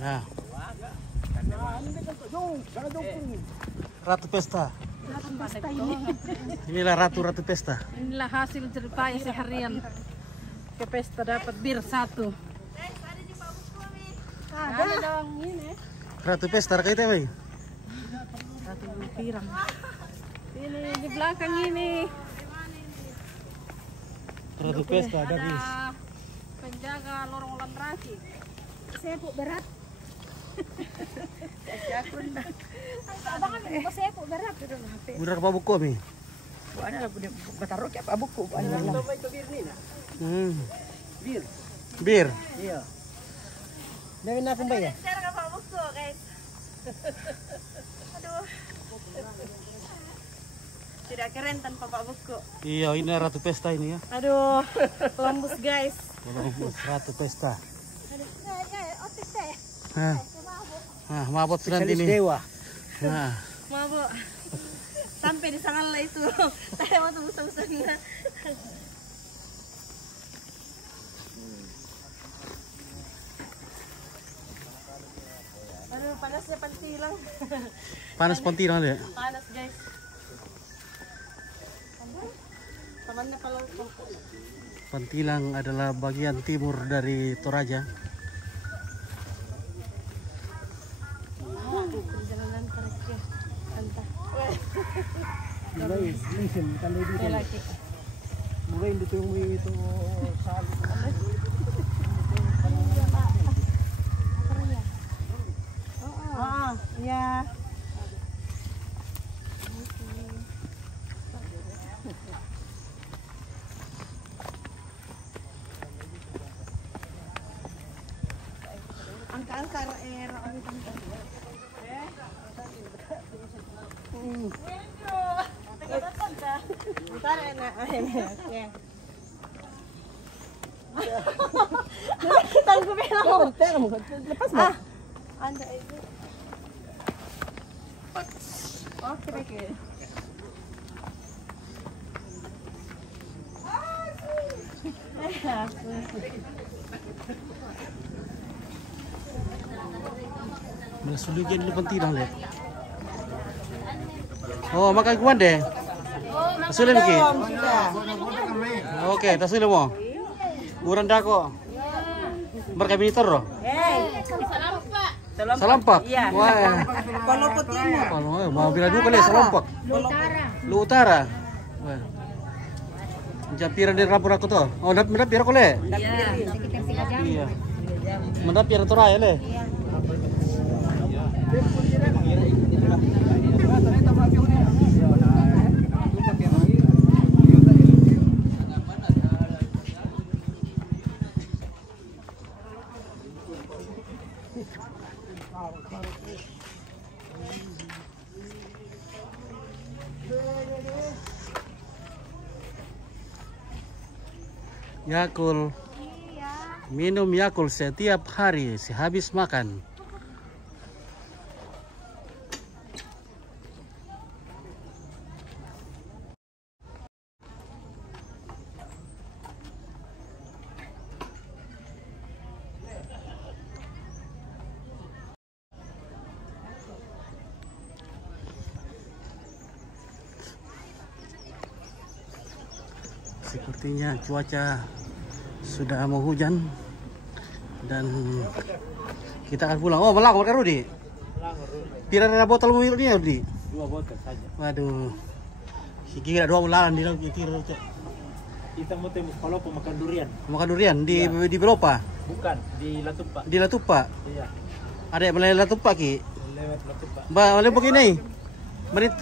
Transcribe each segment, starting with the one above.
Nah. Ratu pesta. Inilah ratu pesta. Inilah hasil jeripaya seharian. Ke pesta dapat bir 1. Ada dong ini. Ratu pesta kayak itu, Ratu pirang. Ini di belakang ini. Ratu pesta dari penjaga lorong Landraki. Sepuk berat. Abang kan sepuk berat. Bener apa buku mi? Ada bertaruh kayak apa buku? Bir. Bir. Iya. Dari nak kembali ya? Sekarang apa buku, guys? Aduh. Tidak keren tanpa Pak Buku. Iya, ini ratu pesta ini ya. Aduh, Columbus guys. Columbus ratu pesta. Aduh, otis deh. Nah, mabot sudah ini. Dewa. Nah, Mabuk. Sampai di sana lah itu. Saya mau tembus-tembusnya. Aduh, panasnya pantilang. panas pontilang deh. Panas guys. Tamannya kalau Pantilang adalah bagian timur dari Toraja. perjalanan kerja entah. Mulai musim kalau itu. Lagi. Mulai ditunggu itu saat. Iya. Angka-angka Bentar enak. Oke. Kita gue bilang. Lepas mau. Anda itu. Oke. Melasuligan di Pantilang deh. Oh, makan kuan deh. Tasulim ki. Oke, tasulim mo. Urang dako. Berkabinitor ro. Salampak. Wah. Palopo timur. Kalau mau bilang dulu kali Salampak. Lu utara. Wah. Jampiran dari rapor aku tuh. Oh, mendapat pira kole. Iya. Mendapat pira tora ya le. Yakul. Minum Yakul setiap hari sehabis makan. Sepertinya cuaca sudah mau hujan dan kita akan pulang. Oh, melang mereka Rudi. Pira ada botol mobil ini ya, Rudi? 2 botol saja. Waduh. Kira 2 bulanan di laut kira. Kita mau tembus Palopo makan durian. Makan durian di di Belopa. Bukan di Latupa. Di Latupa. Iya. Ada yang melewati Latupa ki. Lewat Latupa. Mbak, boleh begini.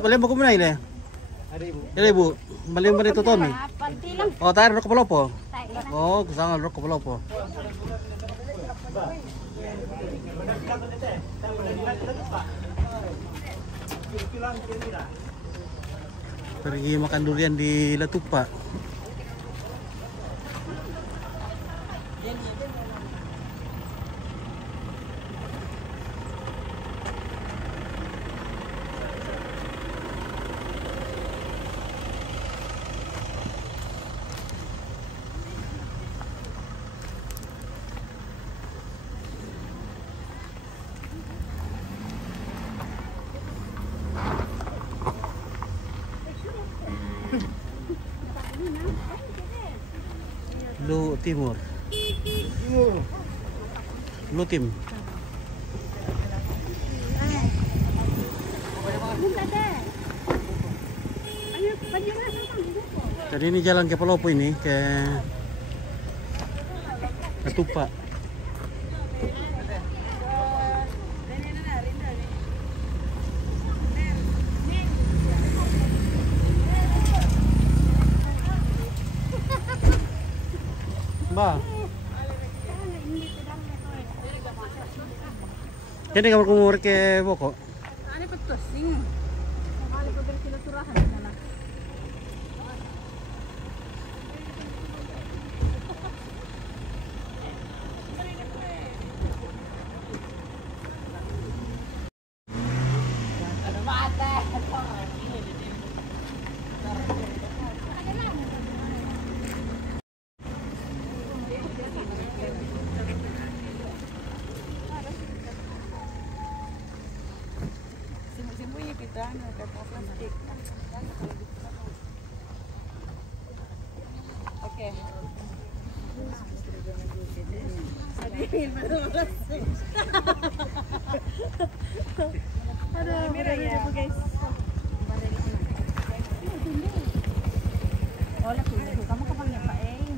Boleh buku mana ini? Ada ibu. Ya, Ibu. Boleh itu Tommy. Oh, tayo rok Pelopo. Oh, kesangan rok Pelopo. Pergi makan durian di Latupa. Timur. Lutim. Jadi ini jalan ke Palopo ini ke Tupa. Mbak. Jadi kamu kumur ke Boko? Ano pa to? Sing. Ano pa din sila surahan sana. Oke. Aduh, mirip ya guys. Kamu kapan nyapain?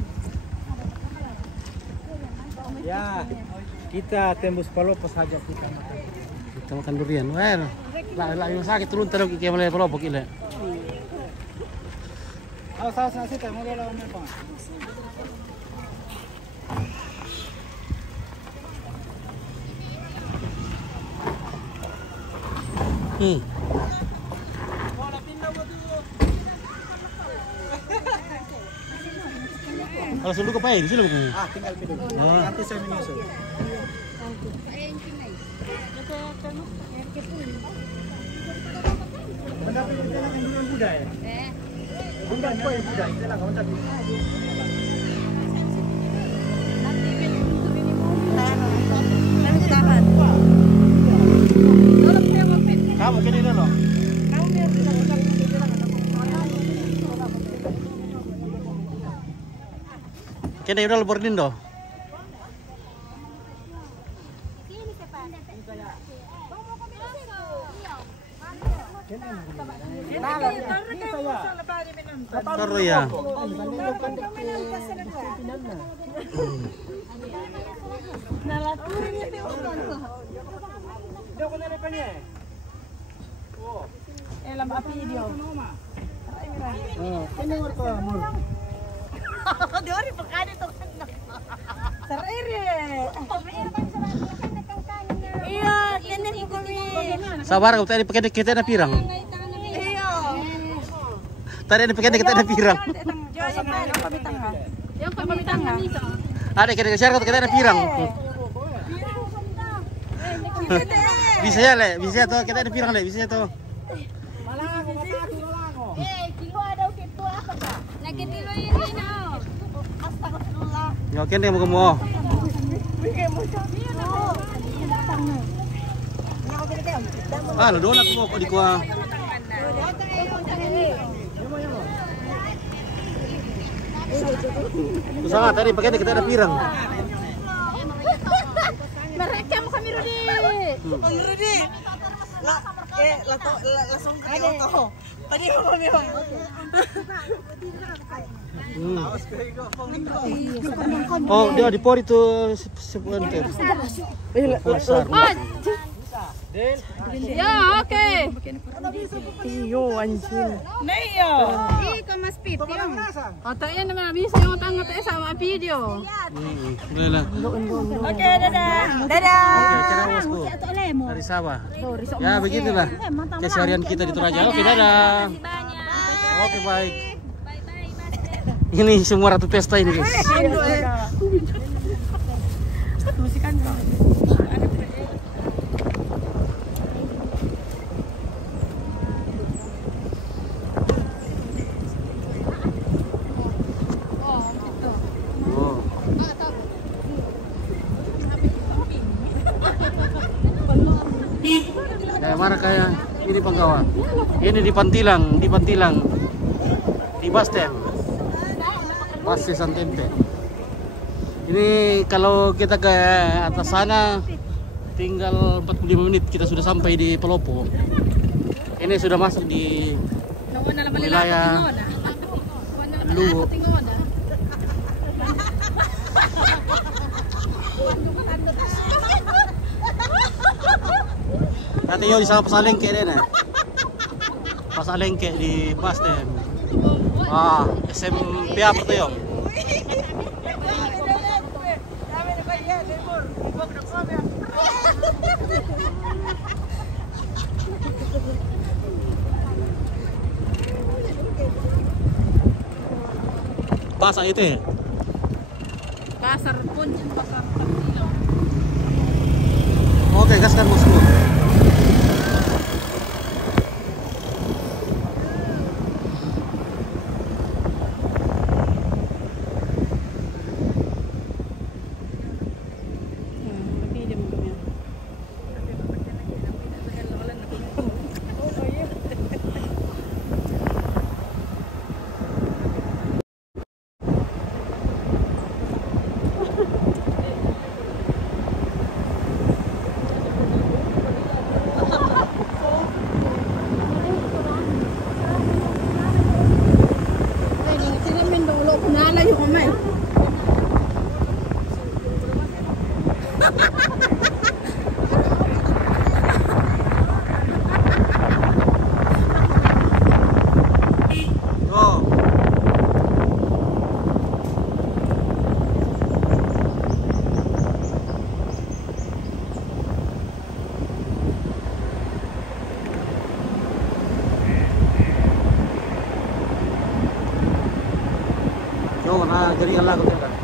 Ya, kita tembus Palopo saja kita makan. Kita makan durian. Wah, lah yang sakit turun terus ke mulai Palopo gila. Oh, saya kita mau lawan apa? Kalau sudah kepain sih lu. Tinggal pilih. Nanti saya menyusul. Benda pilih kita kan durian Buddha ya? Bunda apa ya Buddha? Kita nak kontak. Kamu kini dulu. Kini udah lebarin doh. Taruh ya. Elam api video. Ini warga amur. Diori pekade to kan. Sarere. Iya, kenen ko kami. Sabar kau tadi pakai kita na pirang. Iya. Tadi ada pakai kita na pirang. Yang pamitang ha. Ada kita share kita na pirang. Bisa ya le, bisa tuh kita na pirang le, bisa tuh. Kilo daw kito ako ba? Nagkilo yun na. Astagfirullah. Ya oke deh mau mau. Ah, lo doon ako ko di ko. Usaha tadi pakai kita ada pirang. Merekam kami Rudi. Rudi. Langsung ke auto. Tadi mo kami. Oh, dia di por itu sebentar. Ya, oke. Iyo, anjing. Naiyo. Iko mas pip. Otaknya naman bisa yung tangat sama video. Boleh. Oke, dadah. Dadah. Oke, cara bosku. Dari sawah. Ya, begitulah keseharian kita di Toraja. Oke, dadah. Oke, baik. Ini semua ratu pesta ini, guys. Kayak mana kayak ini Pangkawa. Ini di Pantilang, di Bastem. Basis Tempe. Ini kalau kita ke atas sana tinggal 45 menit kita sudah sampai di Palopo. Ini sudah masuk di wilayah Luwu. Nanti yuk di sana Pasalengke deh nih. Pasalengke di Pasten. SMP apa tuh yuk? Pasar itu ya? Pasar pun, pasar terbilang. Oke, gaskan mas semua. Jadi Allah kau tengok.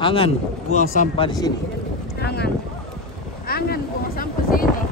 Angan buang sampah di sini. Angan buang sampah sini.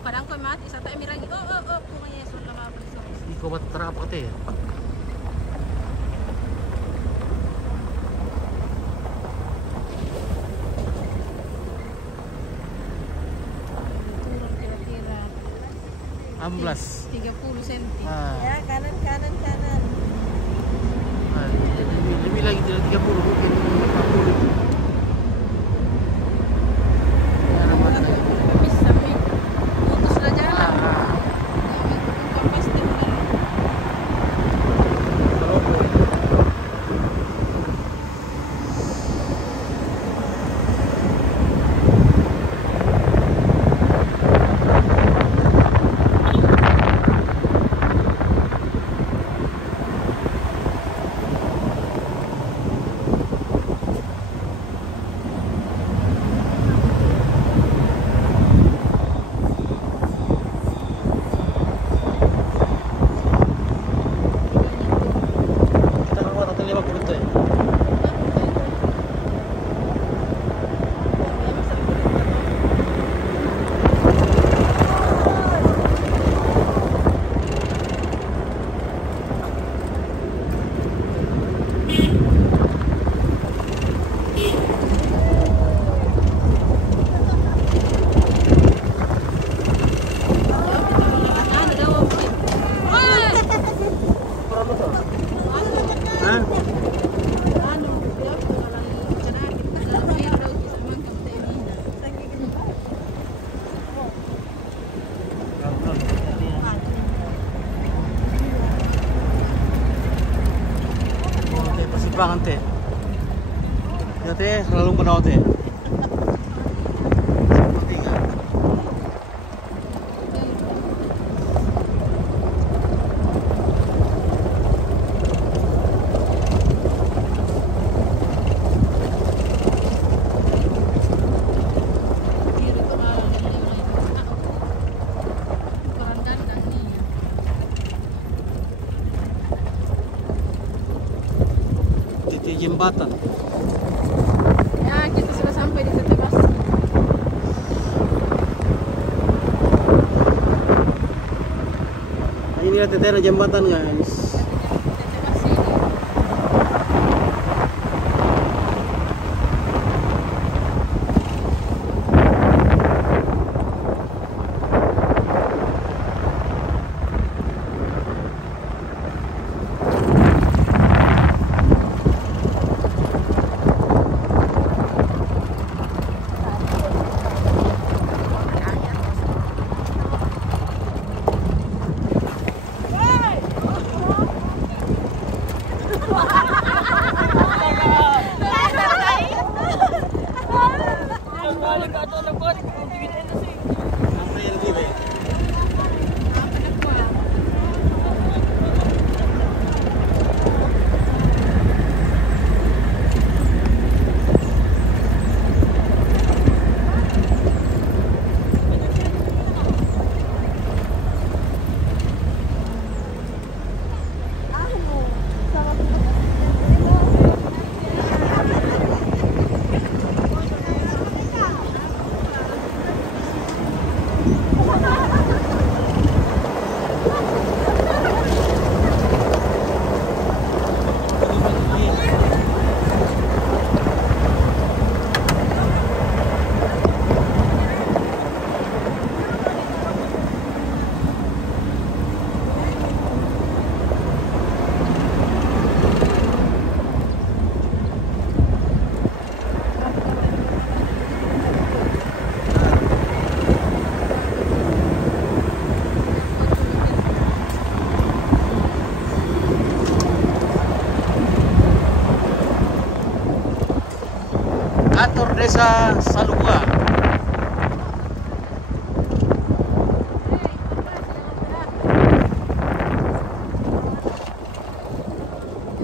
Kadang ko mati isa tayo miragi. Kung yeso na mabalik. Ikaw ba tarapak te? Amblas. 30 senti. Ya, kanan. Lebih lagi dari 30 mungkin 40. Bisa putus na jalan. Kampas din na. Banget teh. Ya teh selalu kenal teh. Jembatan. Ya, kita sudah sampai di Tetebas. Ini ada jembatan guys. Kantor Desa Salua.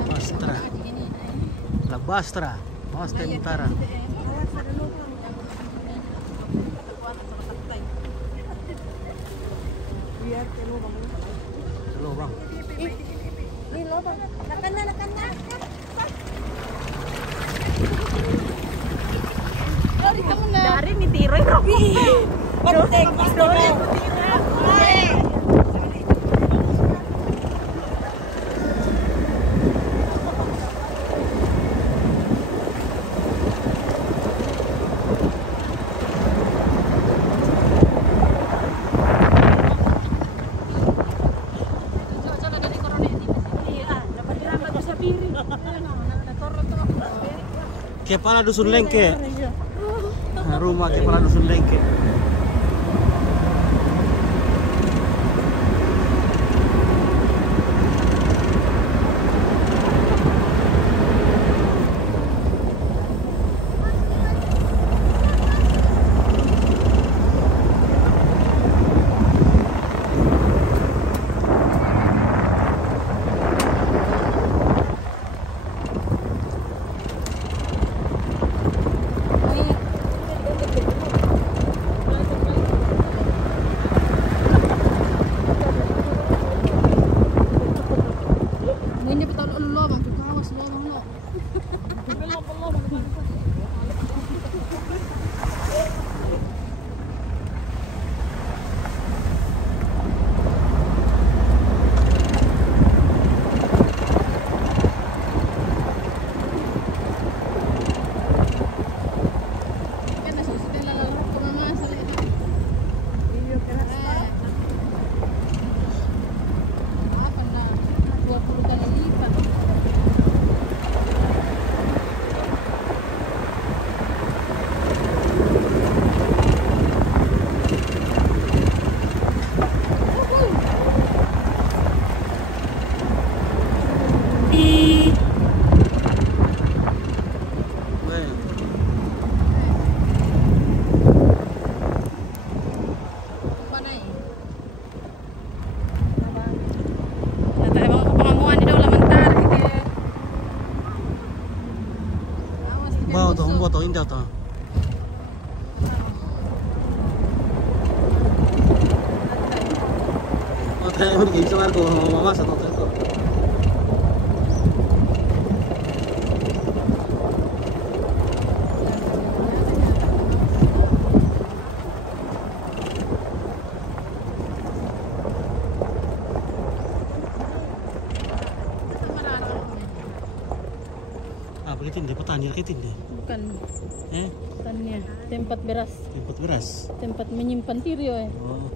Bastra. Bastra, Oste Utara. Lubang. Ini lubang. Nakan na. Penting pasti mau. Kepala Dusun Lengke. Nah, rumah Kepala Dusun Lengke. Foto indah tuh. Oh, tayo mo giso ako mama sa hotel ko. Ini petani rakyat ini. Bukan. Petani. Tempat beras. Tempat beras. Tempat menyimpan tirio. Oh.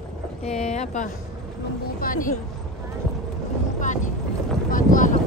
Apa? Lembu padi. Lembu padi. Batu alam.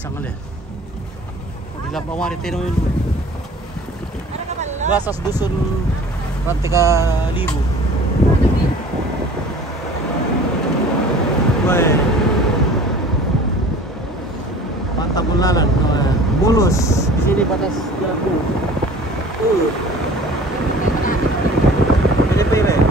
Sangal ya. Dilap awari tinong basas dusun Rantika Libu. Woi. Mantap bulalan. Mulus di sini batas jago. Pere-pere.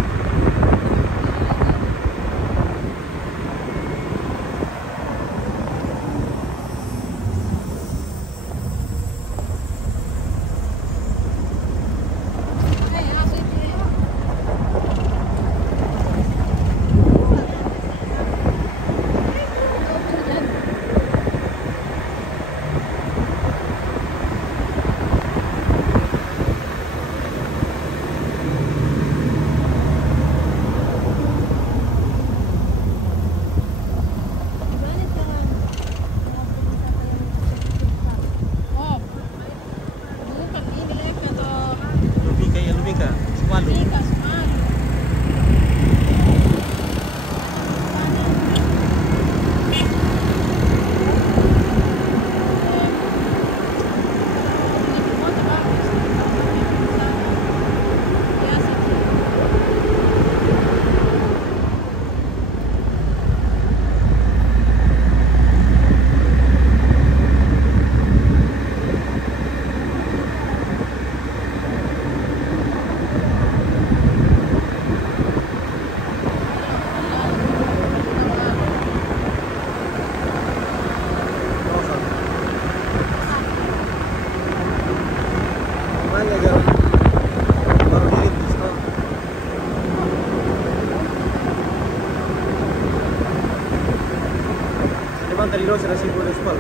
mas resibo aspal.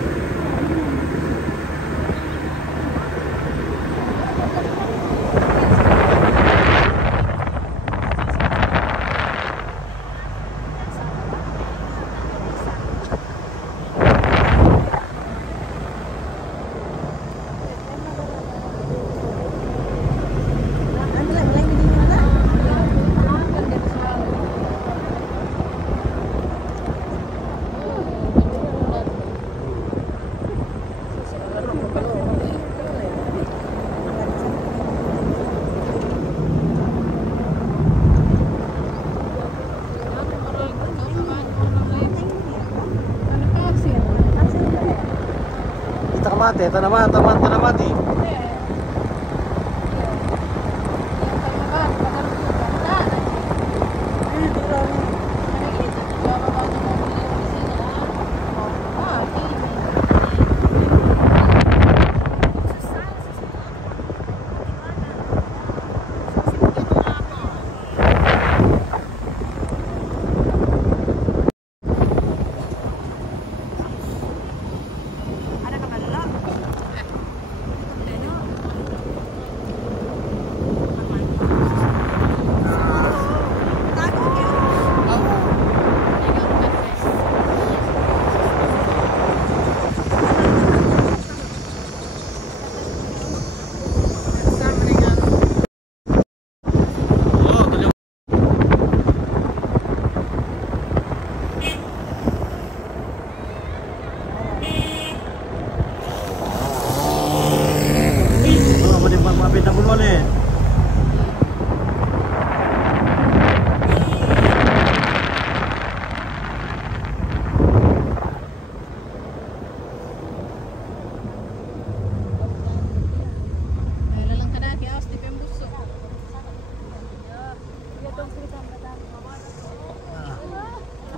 Tanah mati.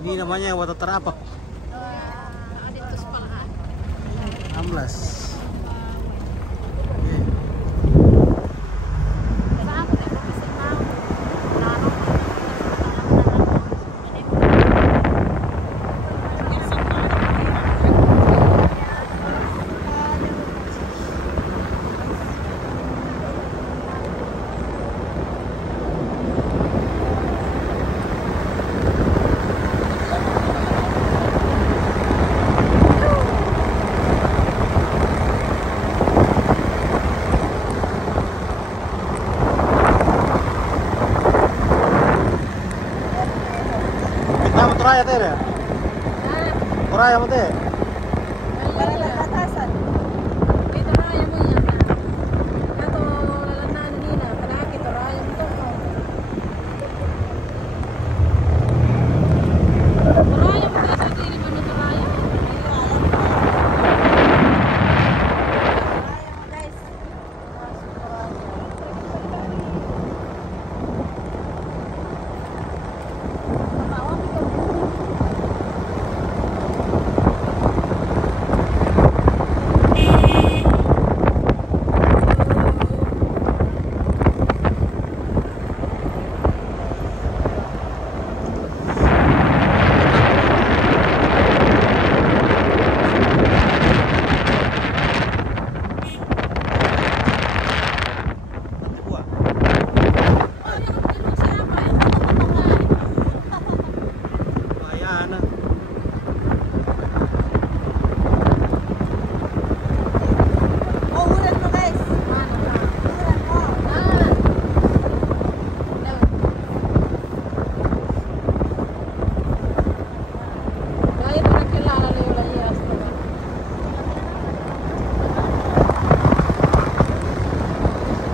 Ini namanya water terapak. 16. Kuraya teh ya? Kuraya mo teh? Para lalatasan. Ito raya mo yan. Kato lalanan nila. Kanaki ito raya mo to. Raya mo tayo sa dili mo na raya. Guys.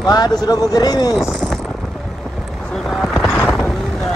Waduh, sudah mau gerimis. Sudah indah.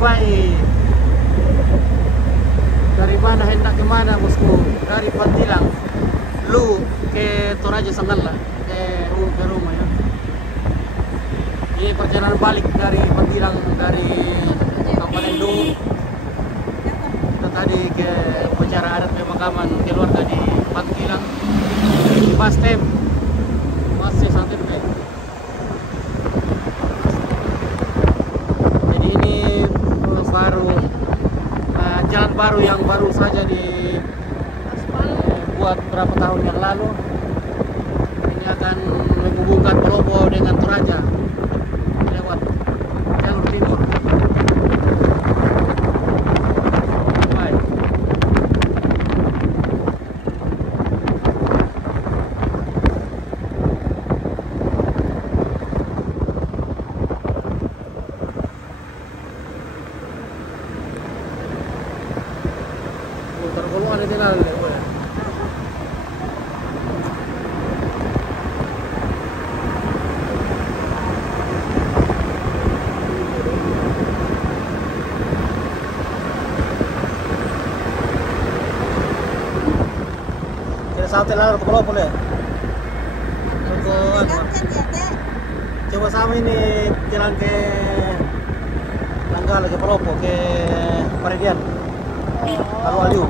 baik. Dari mana hendak ke mana bosku? Dari Pantilang, lu ke Toraja Sanggala, ke rumah ya. Ini perjalanan balik dari Pantilang dari Kabupaten Dungu. Kita tadi ke upacara adat pemakaman keluarga di Pantilang. Pas tem masih santai baik. Jadi ini baru jalan baru yang baru saja dibuat beberapa tahun yang lalu. Ini akan menghubungkan Palopo dengan Toraja lewat jalur timur. Baik. Tergolong ada jalan boleh. Tidak sampai lalu ke Palopo ya. Coba sama ini jalan ke Nanggala ke Palopo ke Paredian. Lalu Aliu.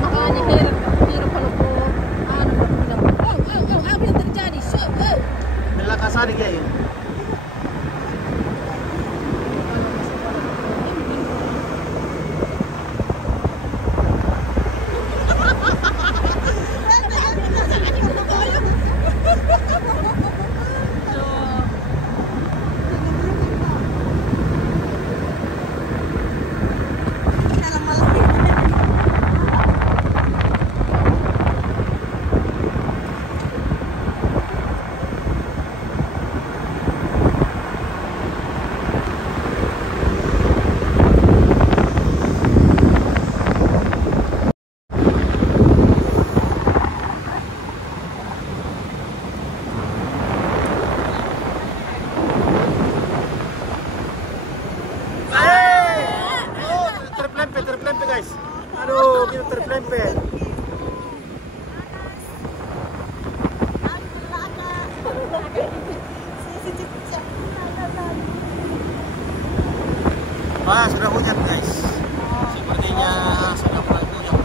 Makanya heran pero kalau po ano apa yang terjadi? Bela kasari kayak ini. Terpelempe guys. Aduh, kita terpelempe. Wah, sudah hujan guys. Sepertinya sudah mulai hujan.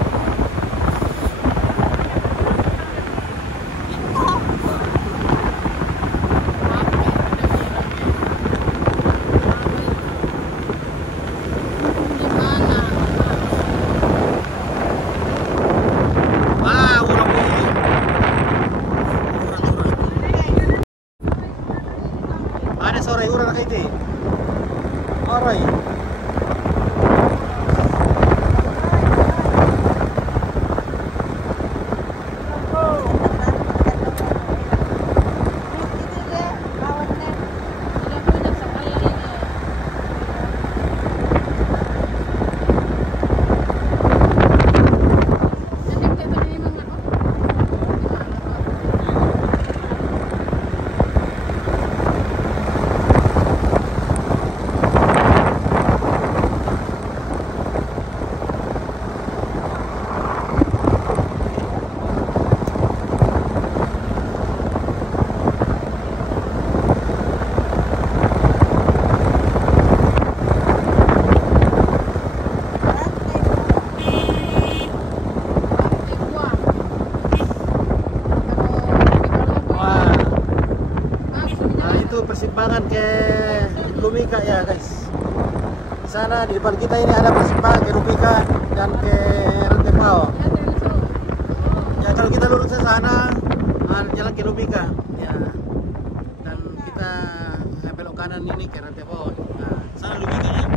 Ada sore urang kayak itu. Alright. Persimpangan ke Lumika ya guys. Di sana di depan kita ini ada persimpangan ke Lumika dan ke Rantepao. Ya kalau kita lurus ke sana, jalan ke Lumika. Ya. Dan kita belok kanan ini ke Rantepao. Nah, sana Lumika ya.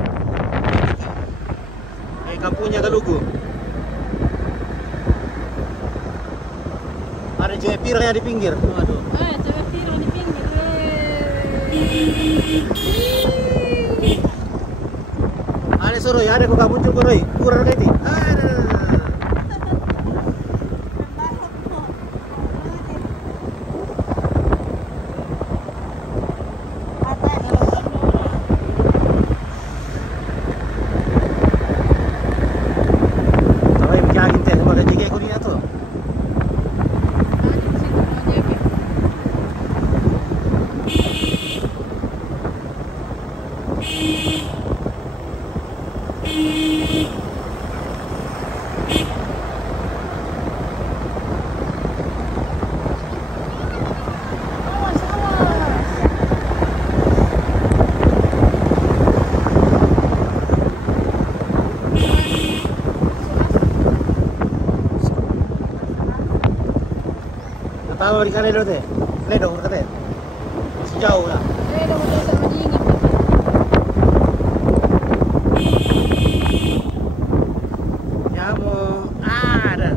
Kampungnya Galugu. Ada Jayapira ya di pinggir. Waduh. Jayapira di pinggir. Ada suruh ya, ada kok muncul koroi, kurang kayak ini. Pertama di kali teh. Ledong kata. Sejauh lah. Ledong udah sama dingin. Nyamo ada.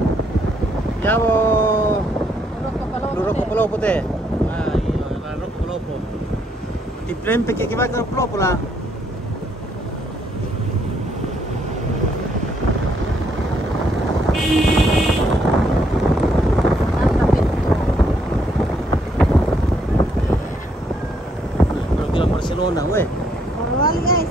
Nyamo Lurok Palopo teh. Ah iya, Lurok Palopo. Di plan pakai gimana Palopo lah. Barcelona, weh. Morowali guys.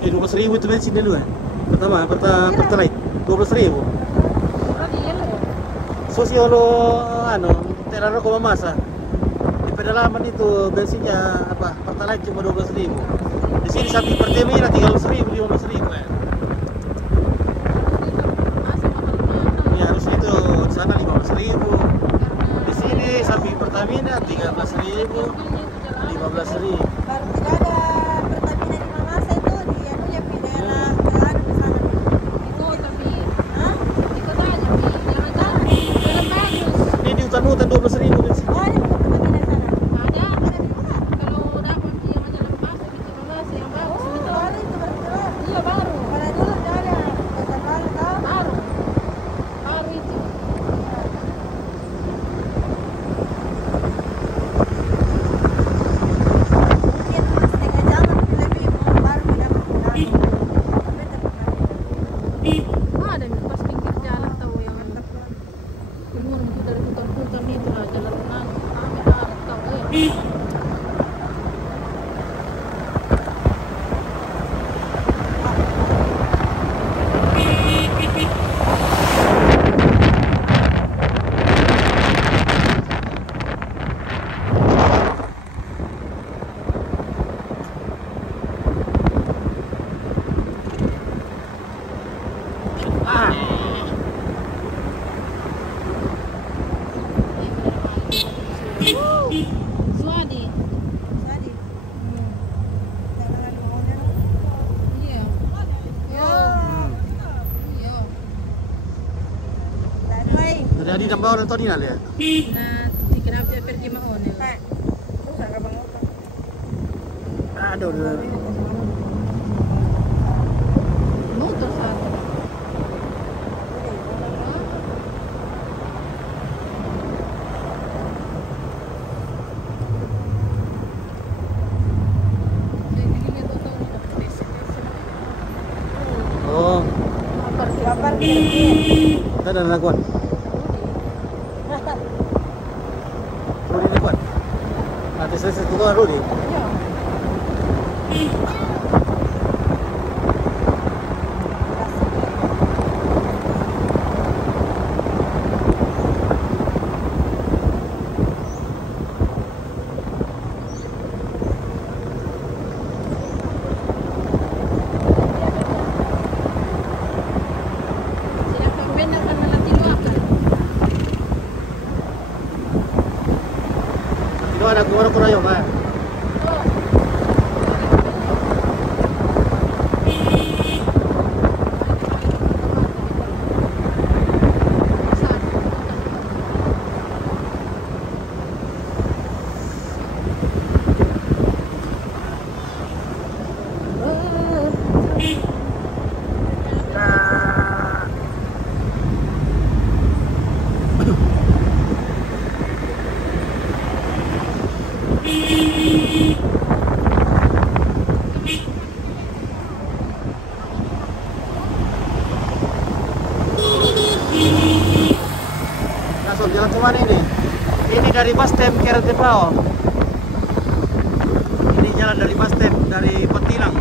Eh 12.000 itu bensin dulu ya. Pertalite 12.000. So si lo teraro ko mamasa. Di pedalaman itu bensinnya apa? Pertalite cuma 12.000. Di sini sapi Pertamina 13.000, 15.000 ya. Ya harus itu di sana 15.000. Di sini sapi Pertamina 13.000, 15.000. Baru tidak ada Pertamina di Mamasa itu di anunya di daerah Kelana di sana. Itu tapi Hah? di kotanya jangan-jangan bagus. Ini di hutan-hutan 12.000 bensin. Oh, ada bukan Pertamina di sana. Ada Ada di mana? kalau dapat yang ada lepas itu lepas yang bagus Oh, itu. baru itu baru keluar. Iya baru. Pada dulu tidak ada. Kota baru tahu. Baru itu. Mungkin setengah jam lebih baru mendapat kendaraan. Ada di pas pinggir jalan tahu yang keluar itu dari hutan-hutan itu lah jalan kami tahu ya. Suadi. Tadi. Jangan ngomongin. Iya. Yo. Yo. Dai. Jadi nambah orang tadi nale. Nah, dikira dia pergi mahon ya. Pak. Usah ka bang. Aduh. Motor satu. Oh, Lapar dia. kita ada lakuan. Rudi lakuan. Nanti saya tutup Rudi. Silakan benar kan melatih luakan. Itu ada keluar kurayong kan? Langsung jalan kemana ini? Ini dari Pastem ke Rantepao. Ini jalan dari Pastem, dari Petilang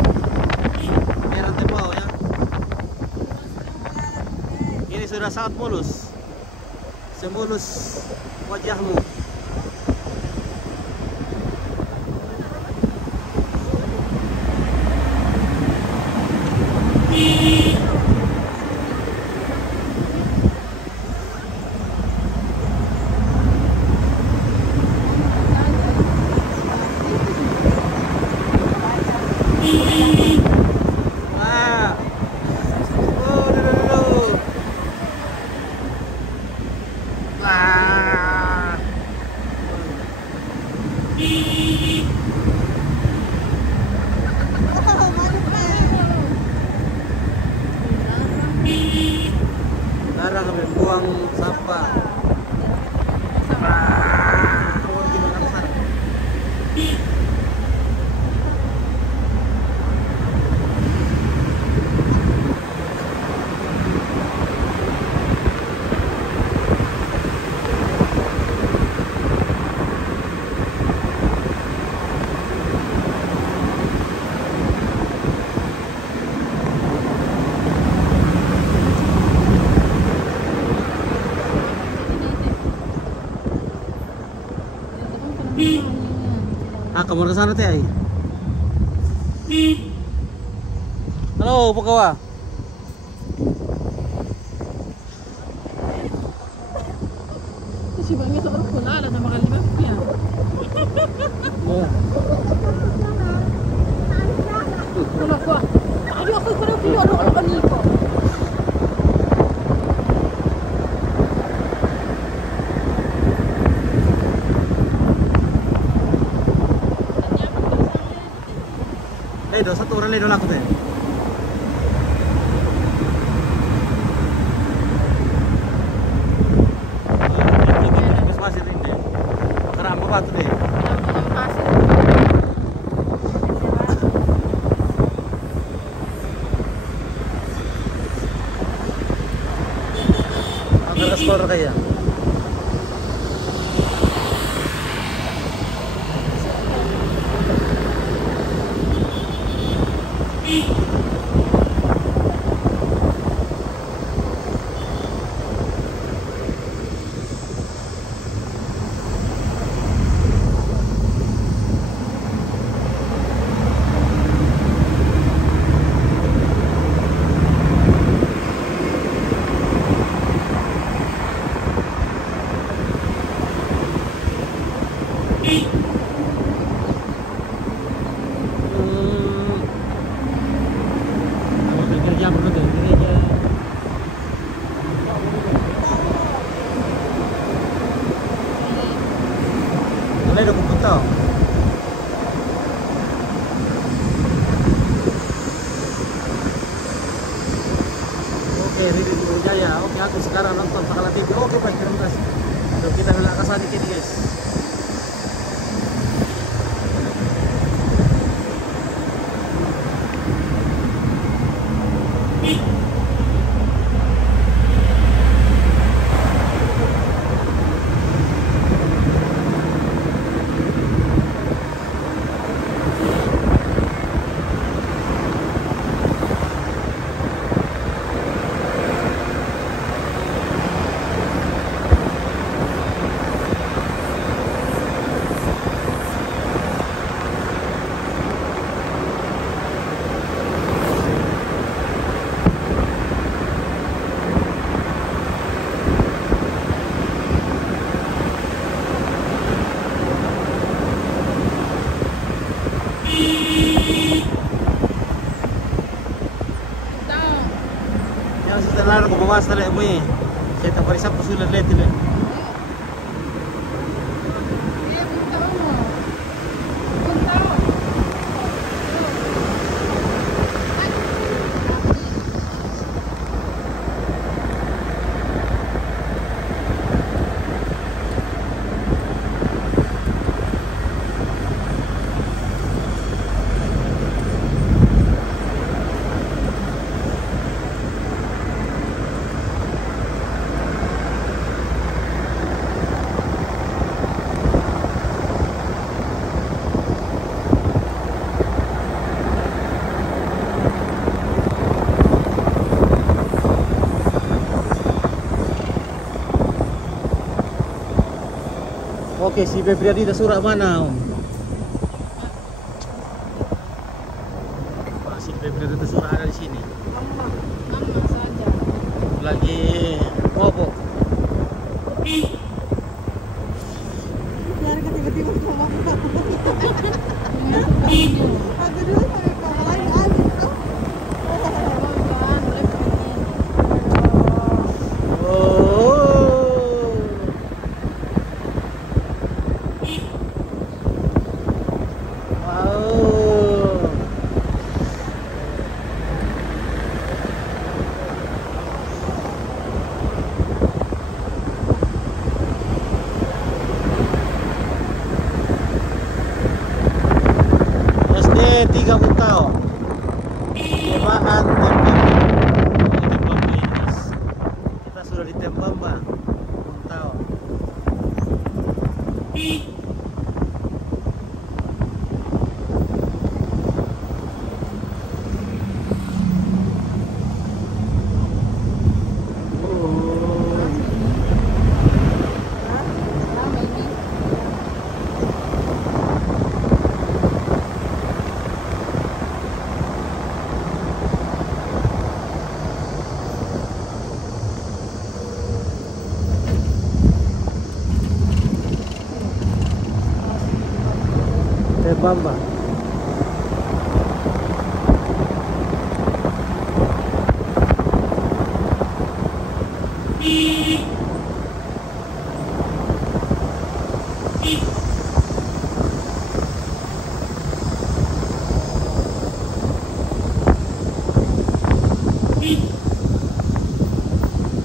ke Rantepao. sudah sangat mulus. Semulus wajahmu. Sekarang kami buang sampah. Kamu ke sana teh. Halo, Pokawa. Si Bangnya seorang pula ada nama kalimanya. Kenapa? Aduh, aku kurang video orang ni kok. Satu orang ledo aku teh. Masih ini. Karena apa batu deh? Agak skor kayak. Ada komputer. Oke, ini di Jaya. Oke, aku sekarang nonton Sakala TV. Oke, baik, terima kasih. Yuk, kita ngelak ke sana dikit, guys. Setelah aku bawa setelah ini, saya tak periksa sudah lihat ini. Oke, si Febriadi surat mana Om? Si Febriadi surat ada di sini. Mama saja. Lagi apa? Biar tiba-tiba sama buka. Aku dulu sampai bawa lagi habis tuh. Oh. Wow. SD 30 tahun. Kebahan Tembang Minus. Kita sudah di Tembang Bang. 30 tahun. Tembang Bang.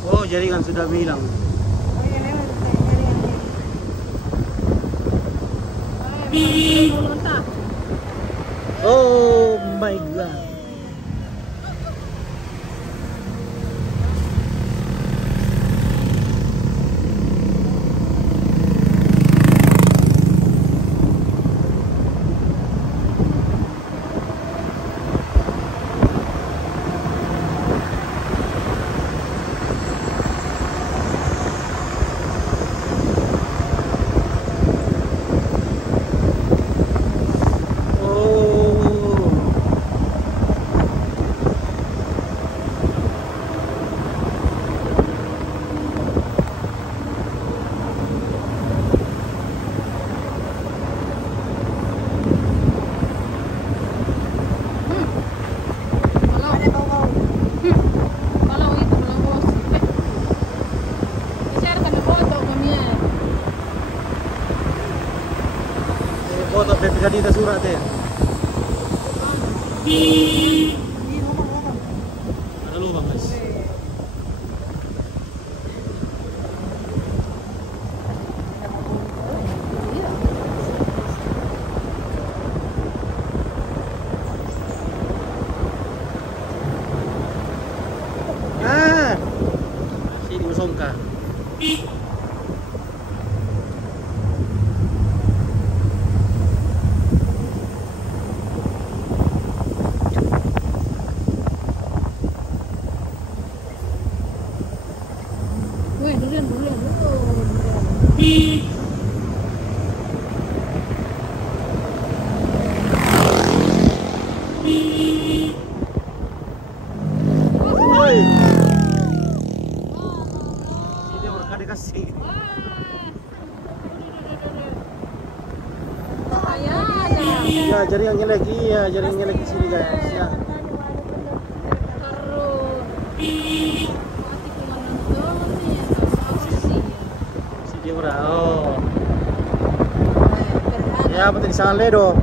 Oh, jaringan sudah bilang. Oh my god. Foto Febriadi surat ya. Ada lubang guys. Sini Usongka. Woi. Sini orang kada kasih. Ya, jaringannya lagi ya, jaringannya lagi sini guys ya. Sini ora. Oh. Ya, betul di sana ledo.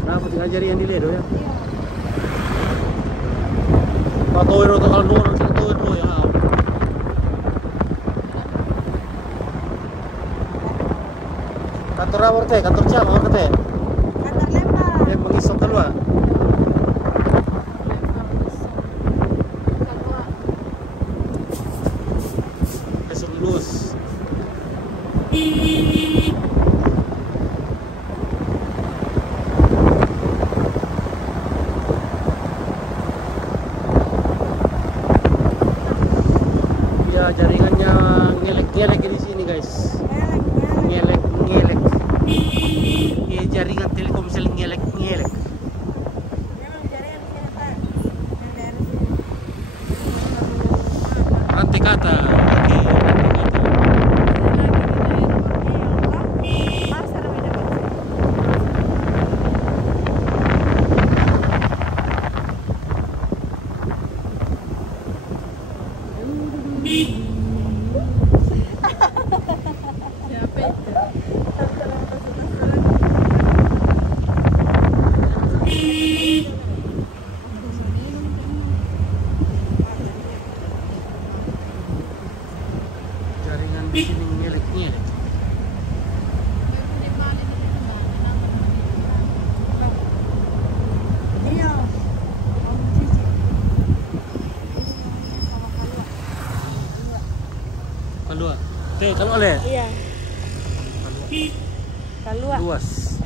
Kenapa tinggal jaringan di ledo ya? Patoiro to kalau nurun patoiro ya. Kantor apa teh? Kantor jam apa teh? Kantor Lembang. Lembang isok keluar. Besok lulus. Siapa itu? Jaringan di sini ngelek-ngelek. Iya. Kalua. Teh, kalau oleh. Iya. Kalua. Luas.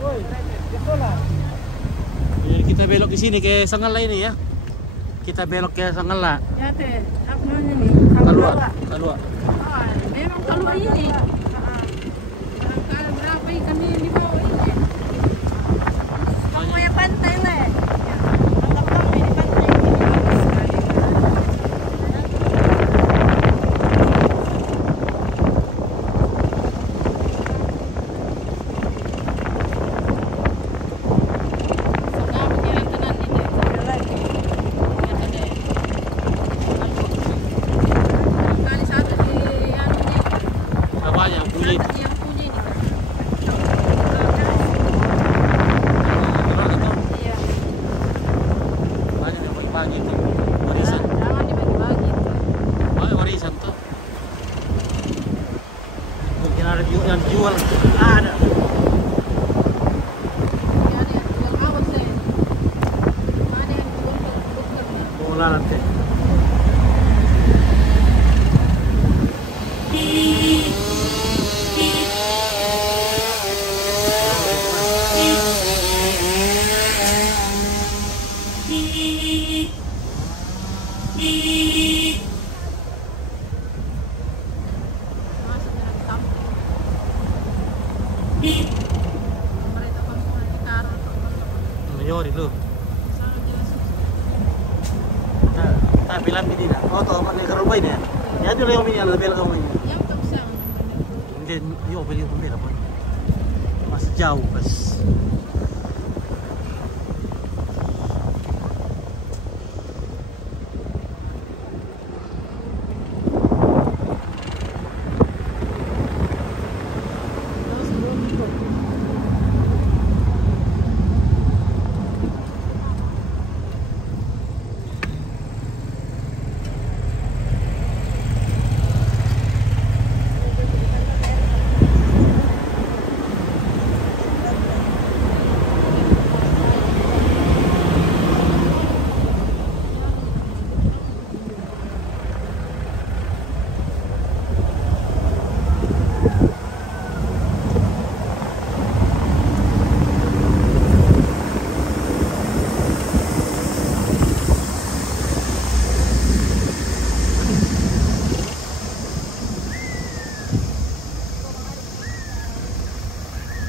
Woi, sekolah. Jadi kita belok ke sini ke Sangala ini ya. Kita belok ke Sangala. Ya teh, apa ini? Kalua. Kalua. Ah, memang kalau ini. Barangkali berapa ikan yang dibawa ini? Kamu yang pantai le. Anggap kamu ini pantai. Bagus sekali. Sedap jalan tenan ini. Ternyata deh. Kali satu di anu nih. Apa aja bunyi? Satu yang punya ini. Iya. Banyak yang pagi-pagi tuh. Warisan. Jangan dibagi-bagi. Warisan tuh. Mungkin ada yang jual. Ada. Ya ada yang jual awal saya. Ada yang jual bukan. Bola nanti. Masuk dengan kampung. Pemerintah kampung ditaruh. Mayori lu. Sana jelas. Tak bilang ini nak. Oh, tahu mana kalau ini ya. Ya tu yang ini ada bilang kamu ini. Yang tak sama. Mungkin yo beli pembeli apa? Masih jauh pas. Terus belum ikut.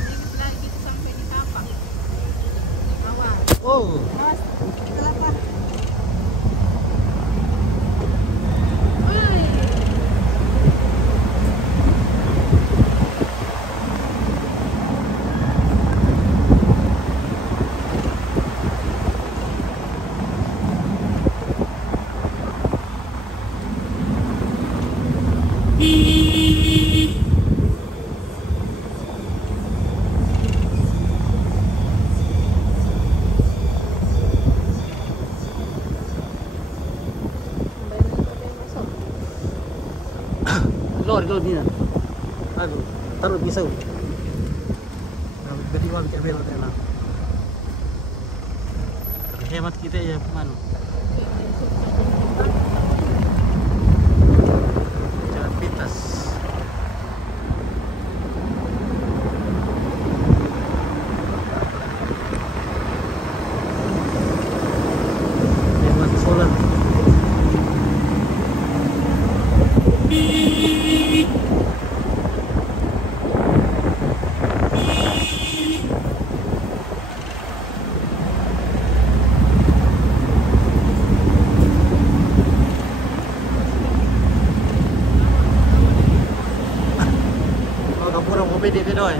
Sedikit lagi kita sampai di Tapak. Awas. Oh, Awas. Kelapa. Oi. lor kalau ni. Aduh, taruh pisau. Jadi orang cek belok dia lah. Hemat kita ya mana? Jalan pintas. Hemat solar. Oh, kampurang kopi di doy.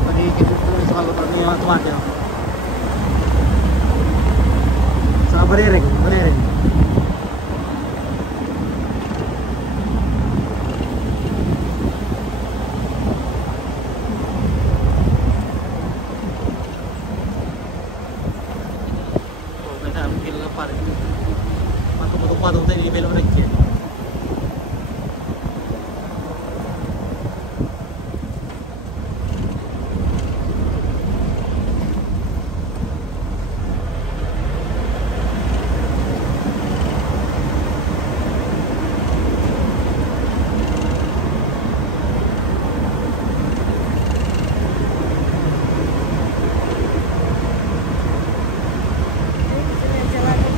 Tadi kita tulis kalau perniagaan tuan dia. beriring, beriring. Oh, mereka mungkin lapar. Patung-patung tadi belok lagi.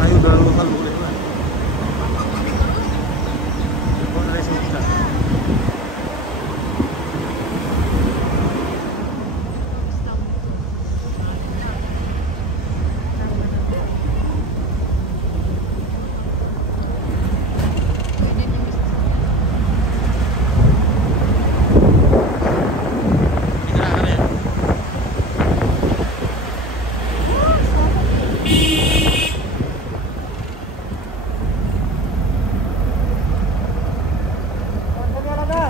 Ayo udah lu halu boleh lah. Oh, dari sini kita. Digerakkan ya.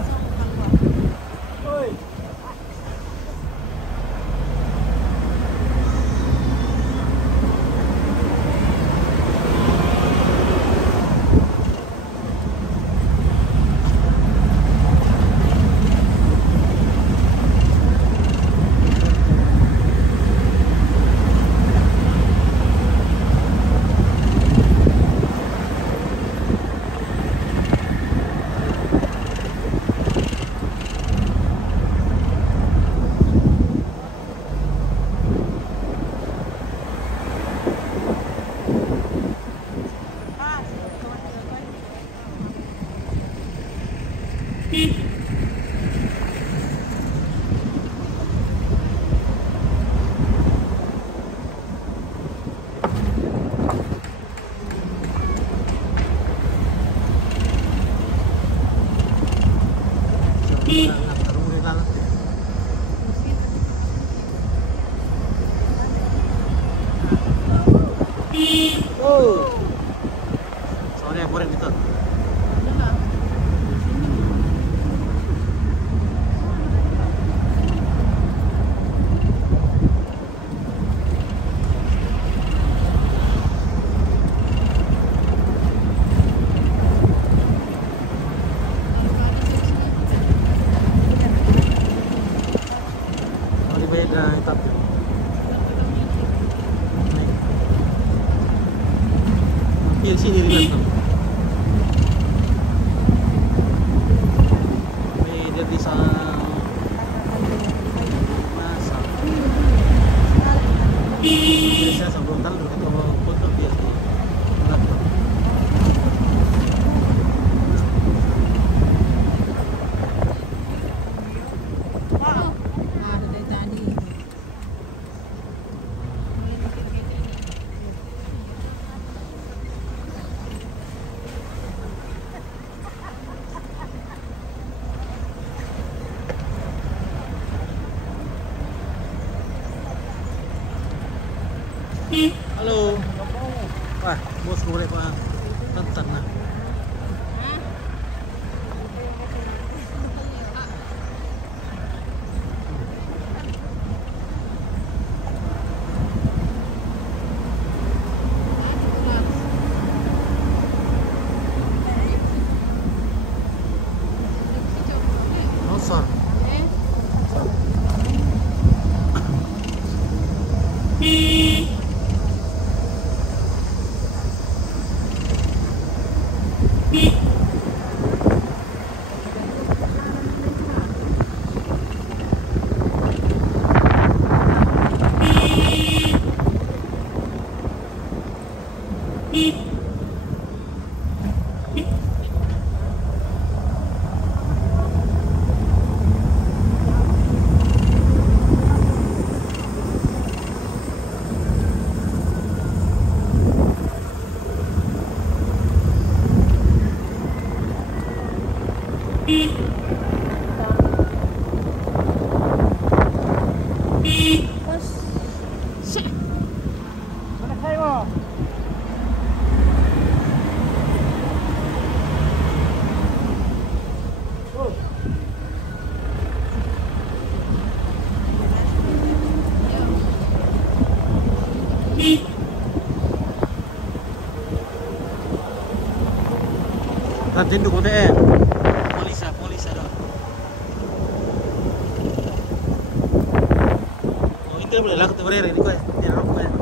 Oh, soalnya goreng gitu. Oh, di beda etapnya. Hampir sini ringan tuh. Dia bisa masak. Biasa sebelum tahu itu foto dia sih. Ada dari tadi. Halo. Wah, bos boleh pak. Tentan nah. Nosor. Akan tinduk ko Polisa daw. Oh, hindi boleh lakot na barera, hindi ko tinarap ko yan.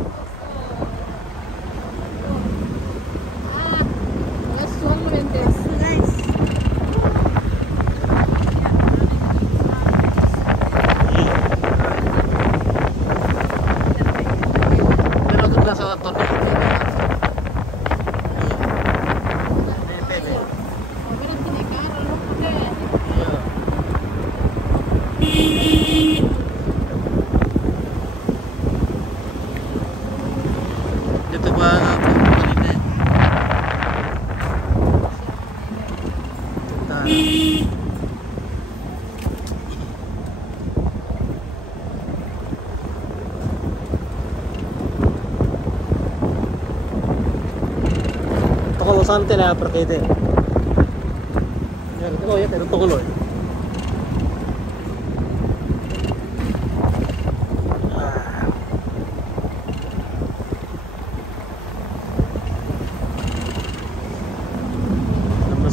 Toko santai lah perkete. Ya, toko ya, pero toko loh.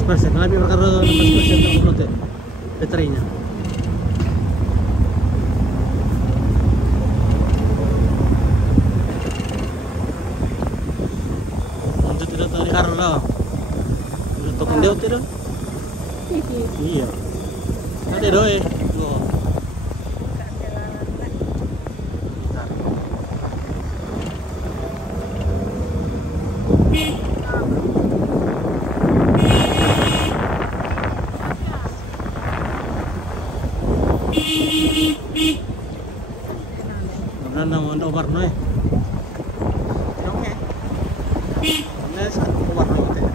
Persen, lebih berkara 16% terupload baterainya. Untuk tidak tahu di karo lah. Udah tokong dia tidak? Iya. Ada doy. Nana mau obar noy. Oke. Nes obar noy teh.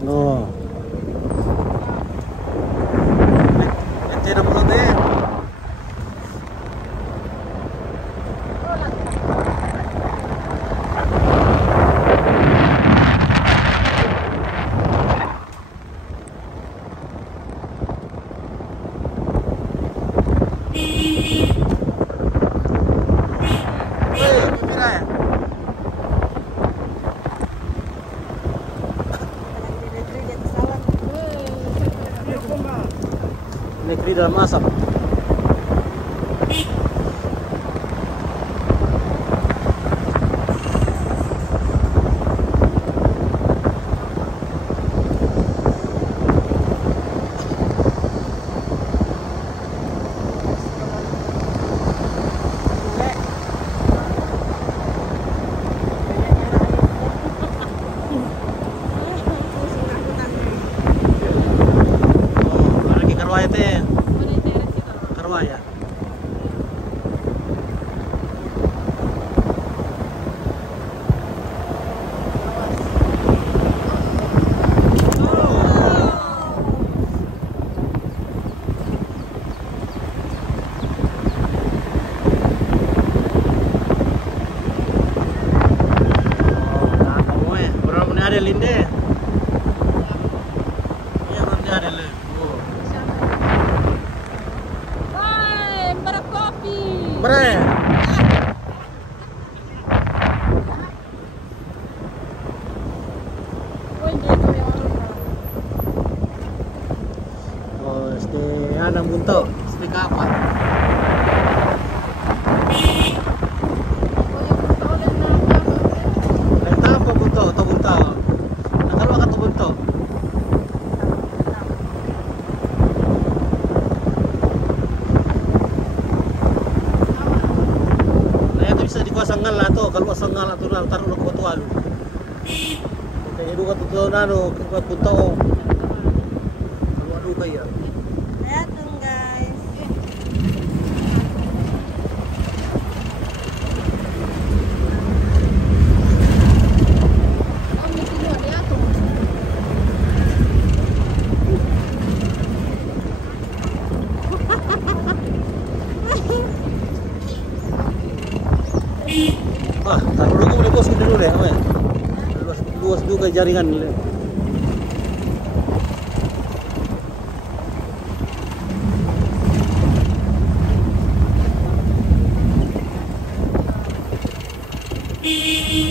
No. Tidak perlu deh. Negeri dalam asap. Karwaya. Ada linde. Iya, nanti ada le. Bre. Oh, anam bunto, kapan? Apa bunto atau bunto? Nakal wakat bunto. Sangal lah to, kalau sangal atau taruh lo kuat walu. Kaya dua tuh nano, kuat punto. Kalau adu kaya. Lihat guys. Taruh dulu boleh bos dulu deh, luas juga jaringan. Orang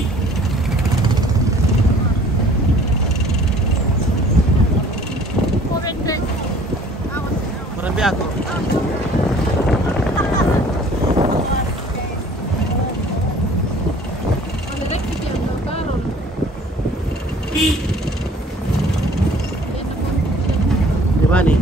biako. Di mana?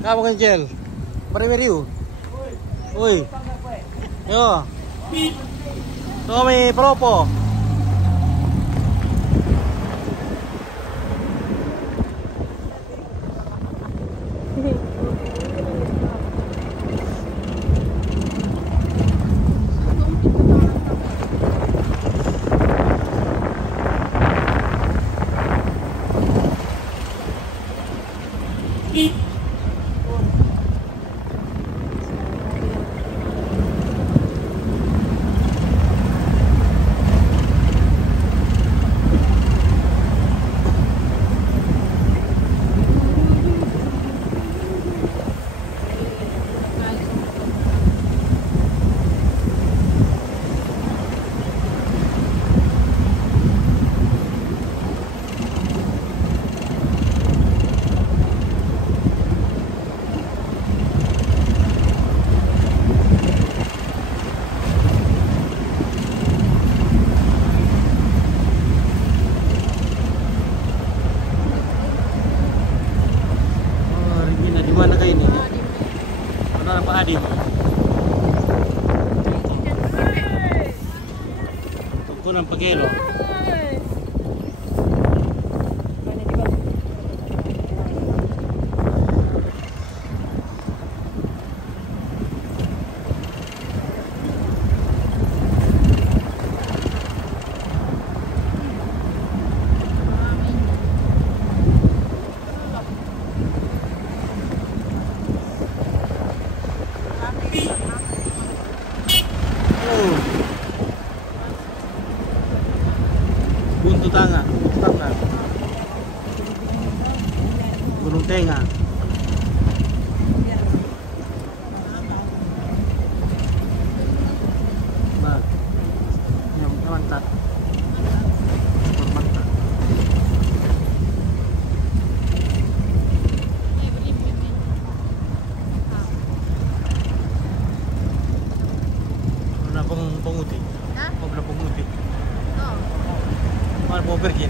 Kamu kencel, beri-beriu. Oi, yo, Tommy Propo. Adi. Tunggu ng pagelo. Buntu Tanga, Gunung Tengah. Nah, yang mantap. Mantap. Mana penguti? Mau berapa penguti? Mana mau pergi?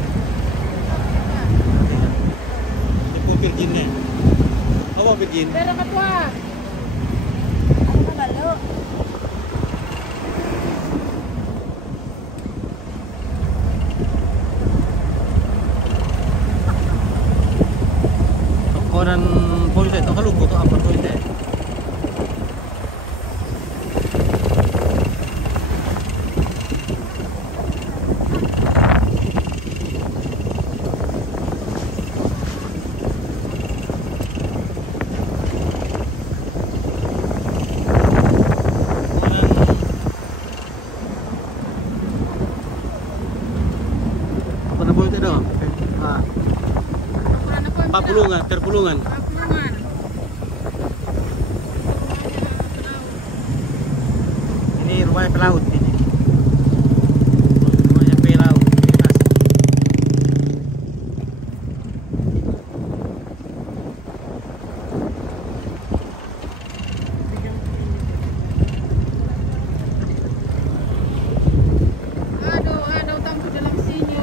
Mau pergi nih? Apa pergi? Pero ketua. Ako kabalo. Koran polis itu kalau butuh apa polis? Papulungan, terpulungan. Ini rumahnya pelaut ini. Rumahnya pelaut. Ada utang ke dalam sini.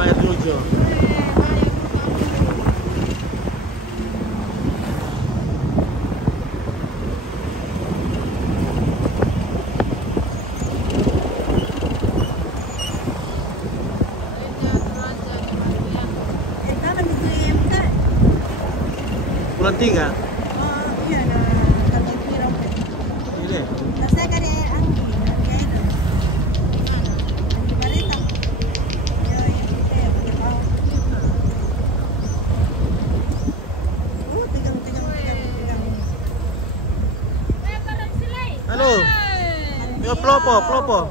Air lujo. 3. Iya, tatang piro. Ini. Nasa ka ni Anggi. Okay. Anggi Marita. Ayo, tigang. Halo. Yo plopo.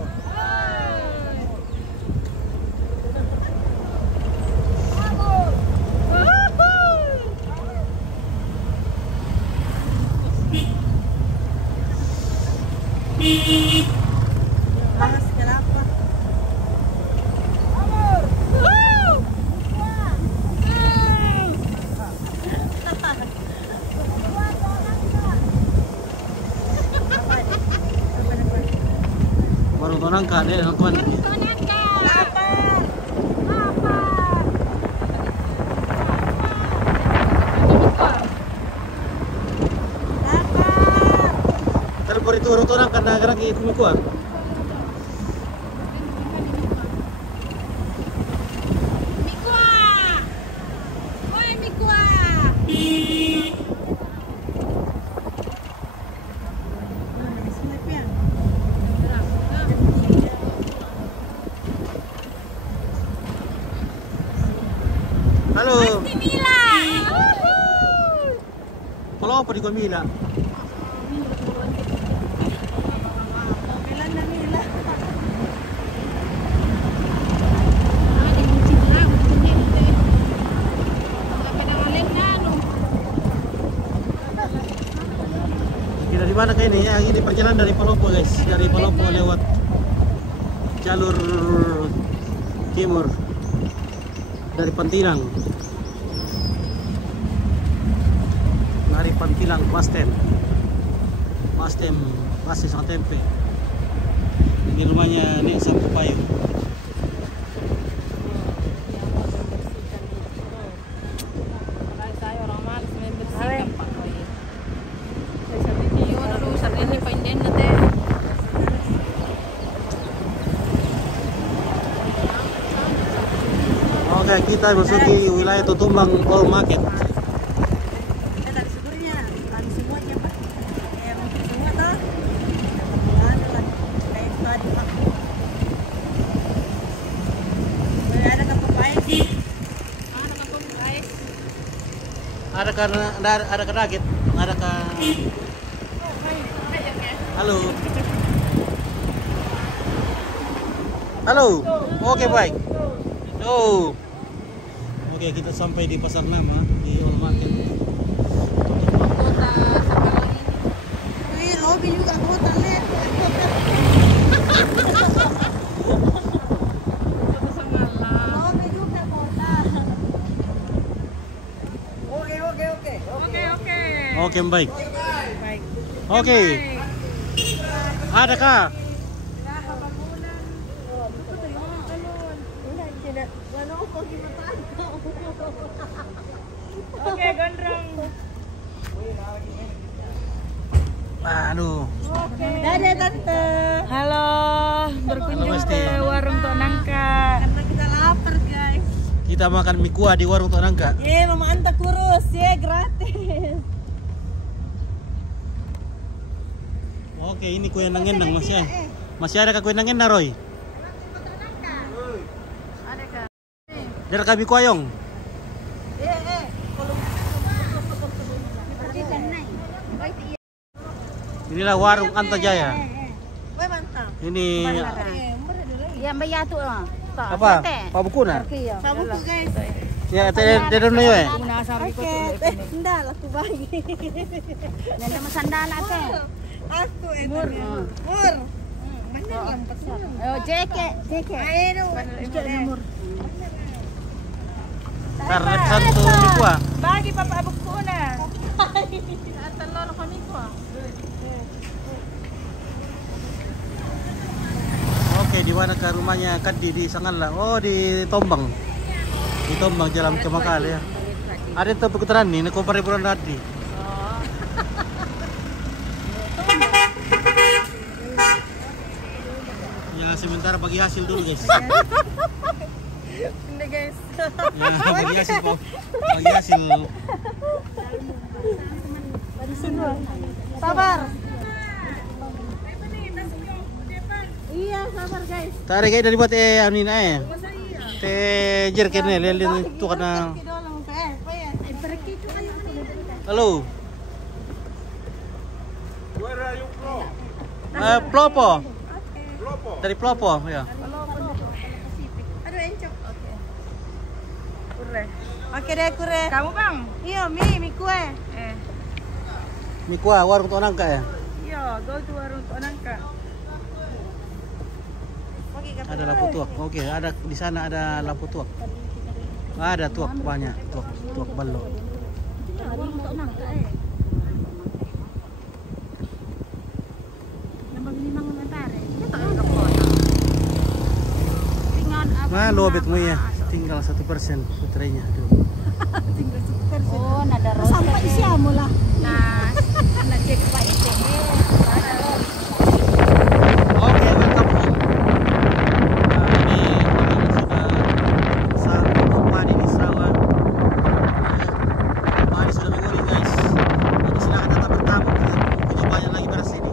Mas kenapa? Warung Tonangka deh, kawan. Telepon itu warung Tonangka na gerak itu kuat. Halo. Kalau apa di Mila? Kita di mana kayak ini ya? Ini perjalanan dari Palopo guys, dari Palopo lewat jalur timur dari Pantilang. Dari Pantilang Pasten, Pasten sama tempe. Ini rumahnya Nek Sapu Payung. Saya orang malas main bersihkan Pak. Iyo na rusak ini painen na te. Oke, kita masuki wilayah Tutumbang All Market. Ada ke Ragit, ada ke Halo. Oke, baik. Oh. Oke, kita sampai di Pasar Nama di All Market. Wih, Robi juga kota net. Robi juga kota. Oke, baik. Oke. Adakah? Oke, gondrong. Aduh. Dadah tante. Halo, berkunjung Halo, ke warung Tok Nangka. Karena kita lapar guys. Kita makan mie kuah di warung Tonangka. Mama Anta kurus, gratis. Oke, ini kue nang-nang masih. Masih ada kue nang-nang Roy? Ada kah? Dari kami kuayong. Inilah warung Antajaya. Ini Yang bayar tu lah. apa? Pak buku na? Sabuku guys. Ya, dari mana ya? Oke, enggak lah tuh bagi. Yang sama sandal lah ke? Aku itu. Mur. Mana yang pesan? Oh, jeket. Ayo. Mur. Karena satu mie kuah. Bagi papa buku na. Telur kami kuah. Oke, di mana ke rumahnya Kadi di Sangala? Oh, di Tombang. Di Tombang Jalan Kemakal ya. Ada tempat keteran nih, nak kompare bulan tadi. Ya, sementara bagi hasil dulu, guys. Hindi guys. Ya, bagi hasil po. Bagi hasil. Sabar. Iya, sabar guys. Tarik kayak dari buat anin jerken lihat itu karena. Halo. Where are you from? Plopo. Lopo. Dari Plopo ya. Aduh, encok. Oke. Kure. Oke deh, kure. Kamu bang? Iya, mie kue. Mikwa warung tuh nangka ya. Iya, go to warung Nangka. Ada lampu tuak. Oke, ada di sana ada lampu tuak. Ada tuak banyak, tuak balok. Warung Nangka Nah, lobet mo ya. Tinggal 1% putranya. Oh, nada rose. Sampai siya mo lah. Nah, na-check pa ito. Oke, welcome po. Ini sudah sa padi di sawah. Padi sudah menguning guys. Jadi silakan tetap bertamu. Punya banyak lagi beras ini.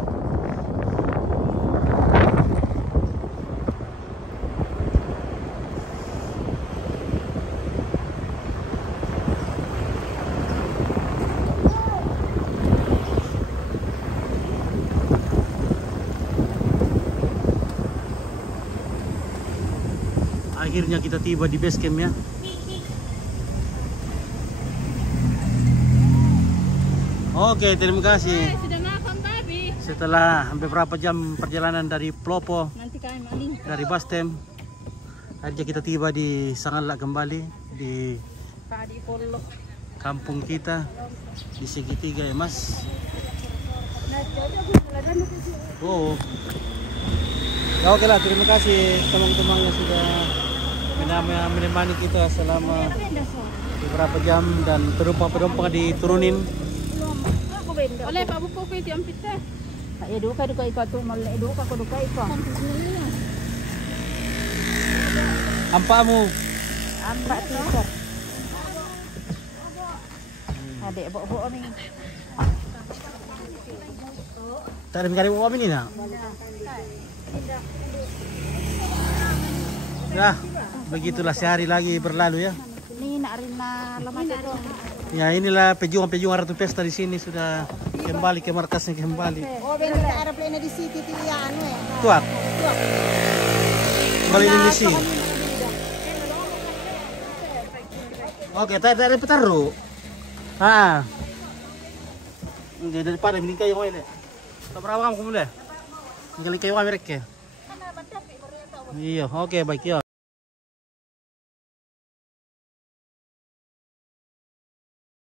Akhirnya kita tiba di base camp ya. Oke, terima kasih. Sudah makan babi. Setelah hampir berapa jam perjalanan dari Plopo, Nanti kain maling. dari Bastem, akhirnya kita tiba di Sangala kembali di Padi polo. kampung kita di segitiga ya Mas. Oh. Ya, oke lah, terima kasih teman-teman yang sudah menemani kita selama beberapa jam dan penumpang diturunin. Oleh Pak Buko ko iti ampit ta. Eduka ikaw tu mal eduka ko duka ikaw. Ampamu. Ampak teacher. Adik bo ni. Tadi mencari uang ini nak. Ya, begitulah sehari lagi berlalu ya. Ni nak rin na lamat ito. Ya inilah pejuang-pejuang Ratu Pesta di sini sudah kembali ke markasnya kembali. Oh, bener na aeroplane di city ti ano eh. Tuak. Kembali di misi. Oke, tadi petaru. Oke, daripada mending kayo ngayon eh. Berapa kamu mulai? Tinggal kayo mereka. Iya, oke baik ya.